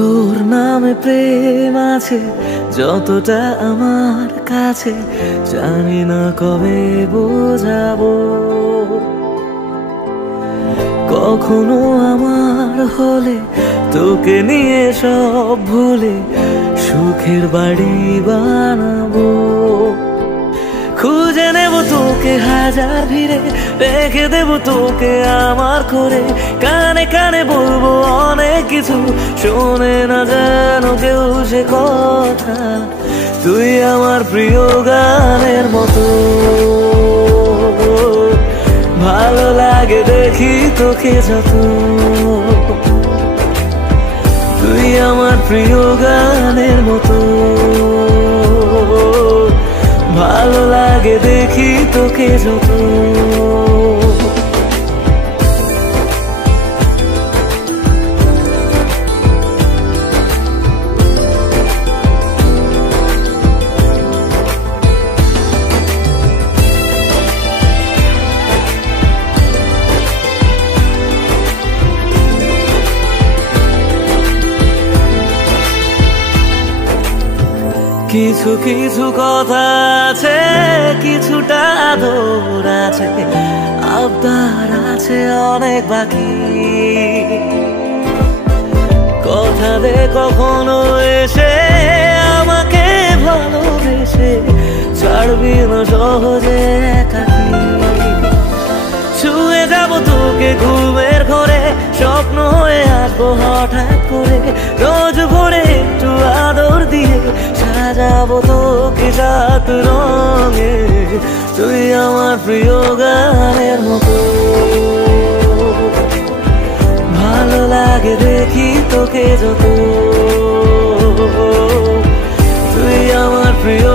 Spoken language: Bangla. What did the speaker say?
তোর নামে প্রেম আছে যতটা আমার কাছে, জানি না কবে বোঝাবো। কখনো আমার হলে তোকে নিয়ে সব ভুলে সুখের বাড়ি বানাবো। খুঁজে নেব তোকে হাজার ভিড়ে, রেখে দেব তোকে আমার করে। কানে কানে বলবো অনেক কিছু, শোনে না যেন কেউ সে কথা। তুই আমার প্রিয় গানের মতো, ভালো লাগে দেখি তোকে যত। তুই আমার প্রিয় গানের মতো, ভালো লাগে দেখি তোকে যত। কিছু কিছু কথা আছে, কিছুটা আদর আছে, আবদার আছে অনেক বাকি। কথা দে কখনো এসে আমাকে ভালোবেসে, ছাড়বি না সহজে একাকি। ছুঁয়ে যাব তোকে ঘুমের ঘরে, স্বপ্ন হয়ে আসবো হঠাৎ করে। রোজ ভোরে একটু আদর দিয়ে সাজাবো তোকে সাত রঙে। তুই আমার প্রিয় গানের মতো, ভালো লাগে দেখি তোকে যত। তুই আমার প্রিয়